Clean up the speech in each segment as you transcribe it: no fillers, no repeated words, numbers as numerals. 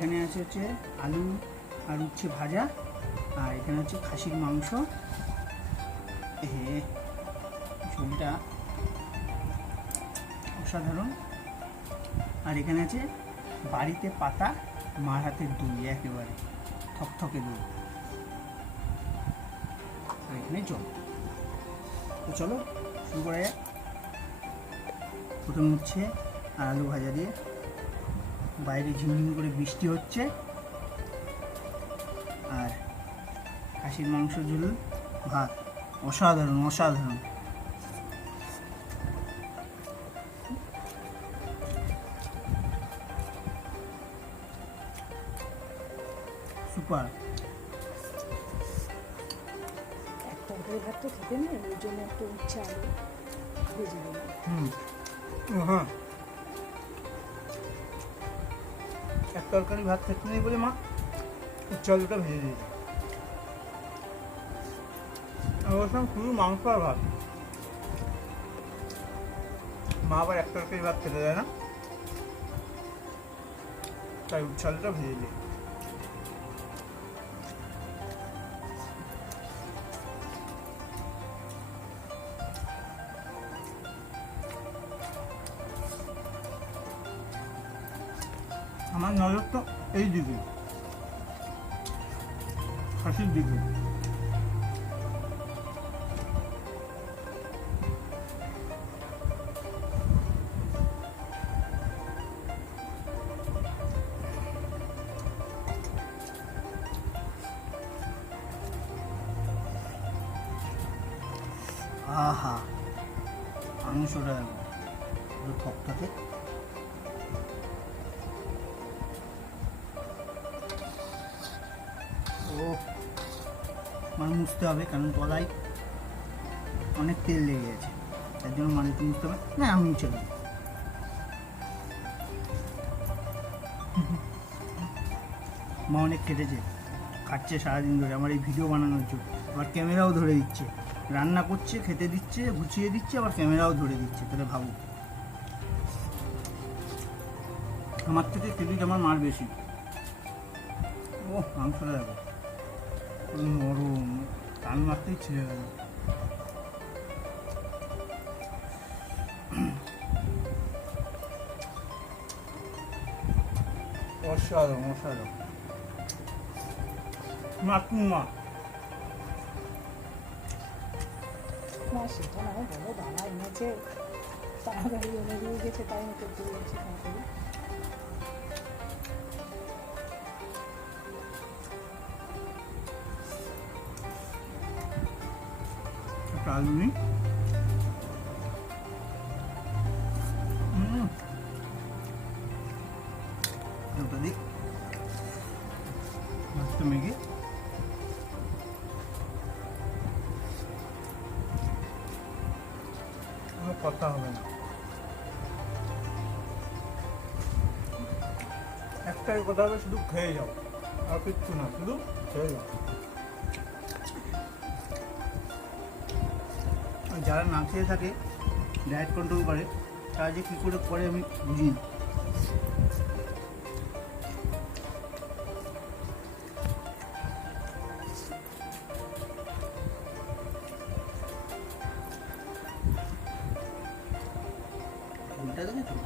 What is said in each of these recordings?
এখানে আছে হচ্ছে আলু আর উচ্ছে ভাজা, আর এখানে হচ্ছে খাসির মাংস। ঝোলটা অসাধারণ। আর এখানে আছে বাড়িতে পাতা মার হাতের দই, একেবারে থকথকে দই। আর এখানে জল। তো চলো শুরু করা যাক। প্রথমে উচ্ছে আর আলু ভাজা দিয়ে। বাইরে ঝিমঝিম করে বৃষ্টি হচ্ছে। আর খাসির মাংস ঝোল ভাত, অসাধারণ অসাধারণ। সুপার। এক তরকারি ভাত তো খেতে নেই, ওই জন্য একটু উচ্ছে আলু ভেজে দিলাম। হ্যাঁ, এক তরকারি ভাত খেতে নেই বলে মা উচ্ছে আলুটা ভেজে দিয়েছে। অবশ্য শুধু মাংস আর ভাত, মা আবার এক তরকারি ভাত খেতে দেয় না, তাই উচ্ছে আলুটা ভেজে দিই। আমার নজর তো এই দিকে, খাসির দিকে। আহা, মাংসটা পুরো থকথকে। ও মানে মুছতে হবে, কারণ তলায় অনেক তেল লেগে গেছে, তার জন্য মানুষকে মুছতে হবে। না, আমি মুছে দেবো। মা অনেক খেটেছে, খাচ্ছে সারাদিন ধরে আমার এই ভিডিও বানানোর জন্য। আবার ক্যামেরাও ধরে দিচ্ছে, রান্না করছে, খেতে দিচ্ছে, গুছিয়ে দিচ্ছে, আবার ক্যামেরাও ধরে দিচ্ছে। তাহলে ভাবো, আমার থেকে ক্রেডিট আমার মার বেশি। ও মাংসটা দেখো নরম, টান মারতেই ছিঁড়ে গেল। অসাধারণ অসাধারণ। মা না সেটা না বলো, বাবা এনেছে তাড়াতাড়ি এনে দিয়ে গেছে, তাই আমি করতে দিয়েছি তাড়াতাড়ি। একটা আলু নিই। ওটা দিই, মাছটা মেঘে। কোনো কথা হবে না, একটাই কথা হবে, শুধু খেয়ে যাও, আর কিচ্ছু না, শুধু খেয়ে যাও। যারা না খেয়ে থাকে, ডায়েট কন্ট্রোল করে, তারা যে কী করে আমি বুঝি না। ঝোলটা দেখেছো?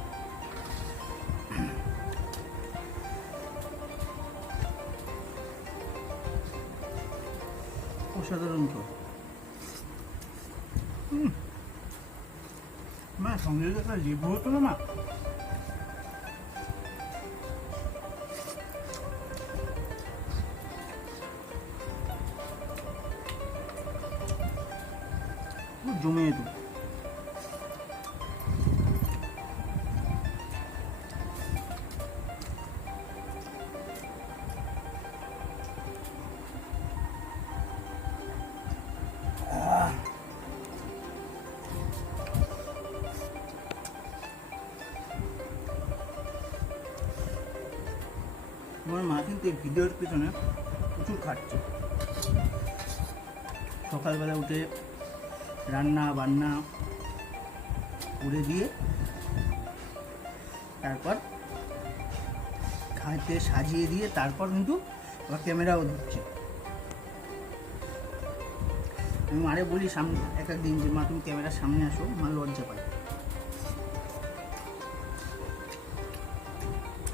অসাধারণ তো। মা সঙ্গে যদি একটা লেবু হতো না মা, জমে যেত। আমার মা কিন্তু এই ভিডিওর পিছনে প্রচুর খাটছে। সকালবেলা উঠে রান্না বান্না করে দিয়ে তারপর হাতে সাজিয়ে দিয়ে তারপর কিন্তু আবার ক্যামেরাও ধরছে। আমি মারে বলি সামনে এক একদিন যে মা তুমি ক্যামেরার সামনে আসো, মা লজ্জা পায়।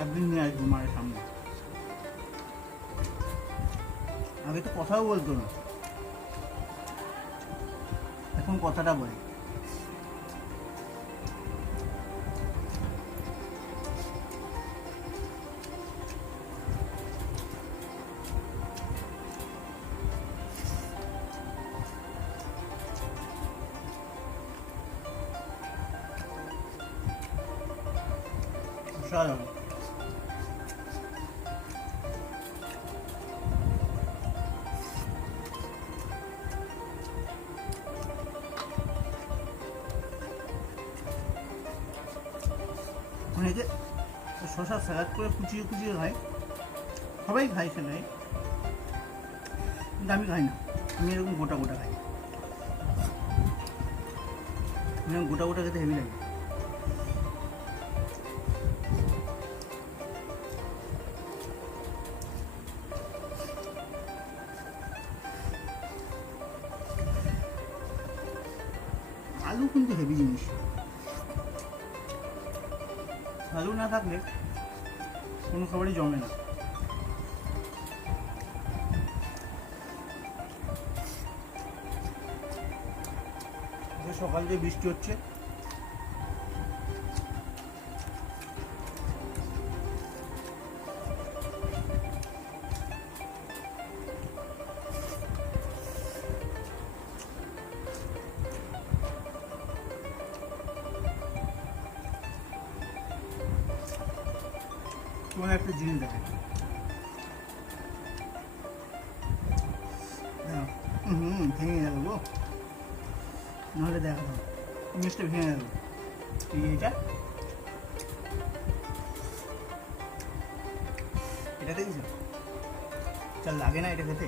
একদিন নিয়ে আসবো মায়ের সামনে। আগে তো কথাও বলতো না, এখন কথাটা বলে। অসাধারণ। অনেকে শশা স্যালাড করে কুচিয়ে কুচিয়ে খায়, সবাই খায় সেটাই, কিন্তু আমি খাই না। আমি এরকম গোটা গোটা খাই। গোটা গোটা খেতে হেভি লাগে। আলু কিন্তু হেভি জিনিস। আলু না থাকলে কোনো খাবারই জমে না। সকাল দিয়ে বৃষ্টি হচ্ছে, তোমার একটা জিনিস দেখে ভেঙে গেল গো, নাহলে দেখা যাবে জিনিসটা ভেঙে গেল। এটা এটা দেখেছো? চাল লাগে না এটা খেতে।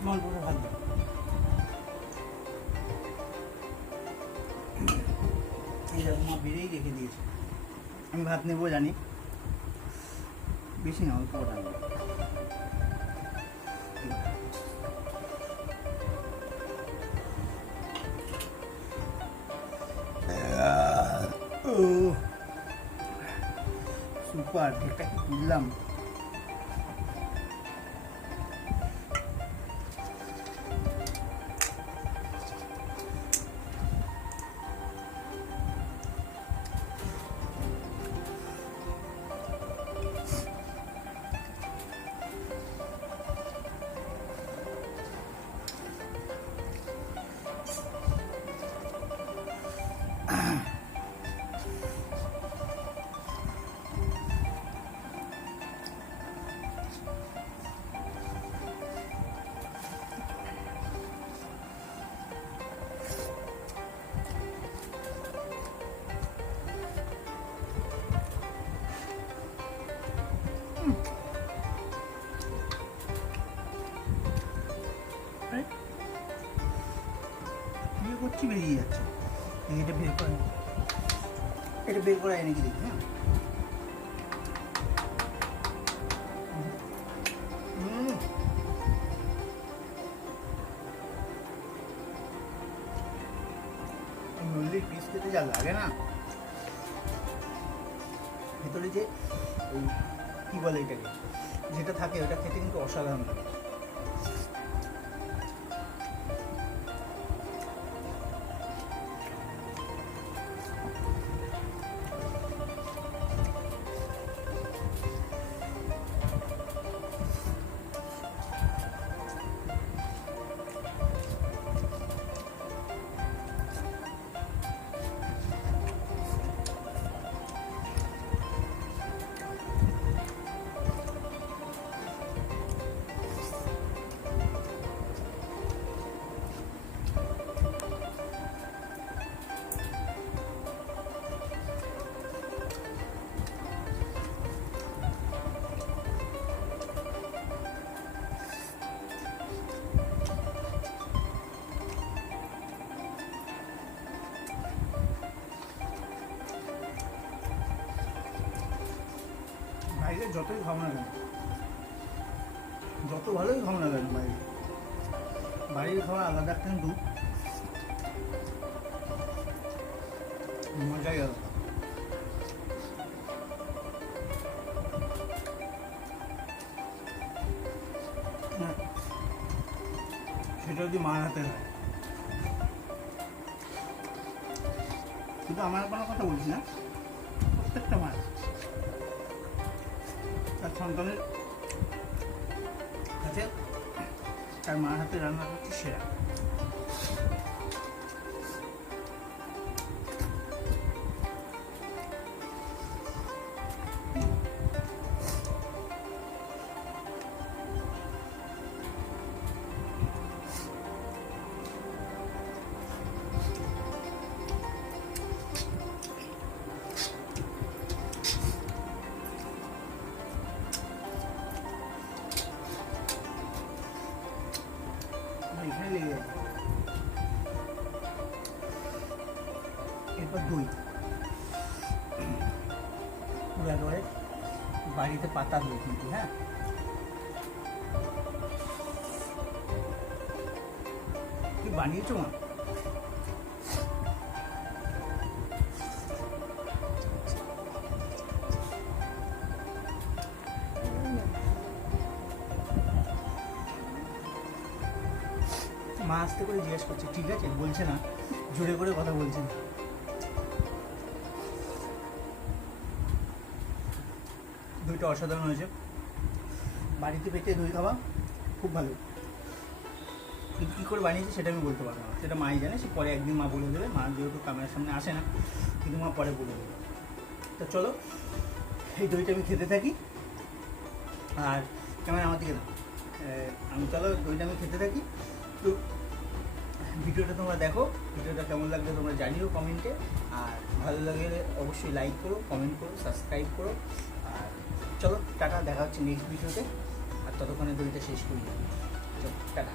স্মল করে ভাত দাও। এই দেখো মা বেড়েই রেখে দিয়েছে, আমি ভাত নেবো জানি, বেশি না অল্প কটা নেবো। সুপার, ঠিকটা কি তুললাম। বিয়ে করছি বেরিয়ে যাচ্ছে, এটা বের করে, এটা বের করে এনে কি দেখি। হ্যাঁ নল্লির পিস খেতে যা লাগে না, ভেতরে যে ওই কি বলে এটাকে যেটা থাকে ওটা খেতে কিন্তু অসাধারণ লাগে। বাইরে যতই খাও না কেন, যত ভালোই খাও না কেন, বাড়ির খাওয়া আলাদা কিন্তু মজাই আলাদা। না, সেটা যদি মার হাতে হয়, শুধু আমার কোনো কথা বলছি না, প্রত্যেকটা মার তার সন্তানের কাছে তার মার হাতে রান্না করছে সেরা। এখানে লেগে যায়। এরপর দই পুরো একেবারে বাড়িতে পাতা দই কিন্তু, হ্যাঁ কি বানিয়েছো মা? মা আস্তে করে জিজ্ঞেস করছে ঠিক আছে, বলছে না, জোরে করে কথা বলছে না। দইটা অসাধারণ হয়েছে, বাড়িতে পেটে দই খাওয়া খুব ভালো, কিন্তু কী করে বানিয়েছে সেটা আমি বলতে পারবো না, সেটা মাই জানে, সে পরে একদিন মা বলে দেবে, মা যেহেতু ক্যামেরার সামনে আসে না, কিন্তু মা পরে বলে দেবে। তো চলো এই দইটা আমি খেতে থাকি, আর ক্যামেরা আমার দিকে না, আমি চলো দইটা আমি খেতে থাকি। তো ভিডিওটা তোমরা দেখো, ভিডিওটা কেমন লাগবে তোমরা জানিও কমেন্টে, আর ভালো লাগলে অবশ্যই লাইক করো, কমেন্ট করো, সাবস্ক্রাইব করো, আর চলো টাটা, দেখা হচ্ছে নেক্সট ভিডিওতে, আর ততক্ষণে দইটা শেষ করি, চলো টাটা।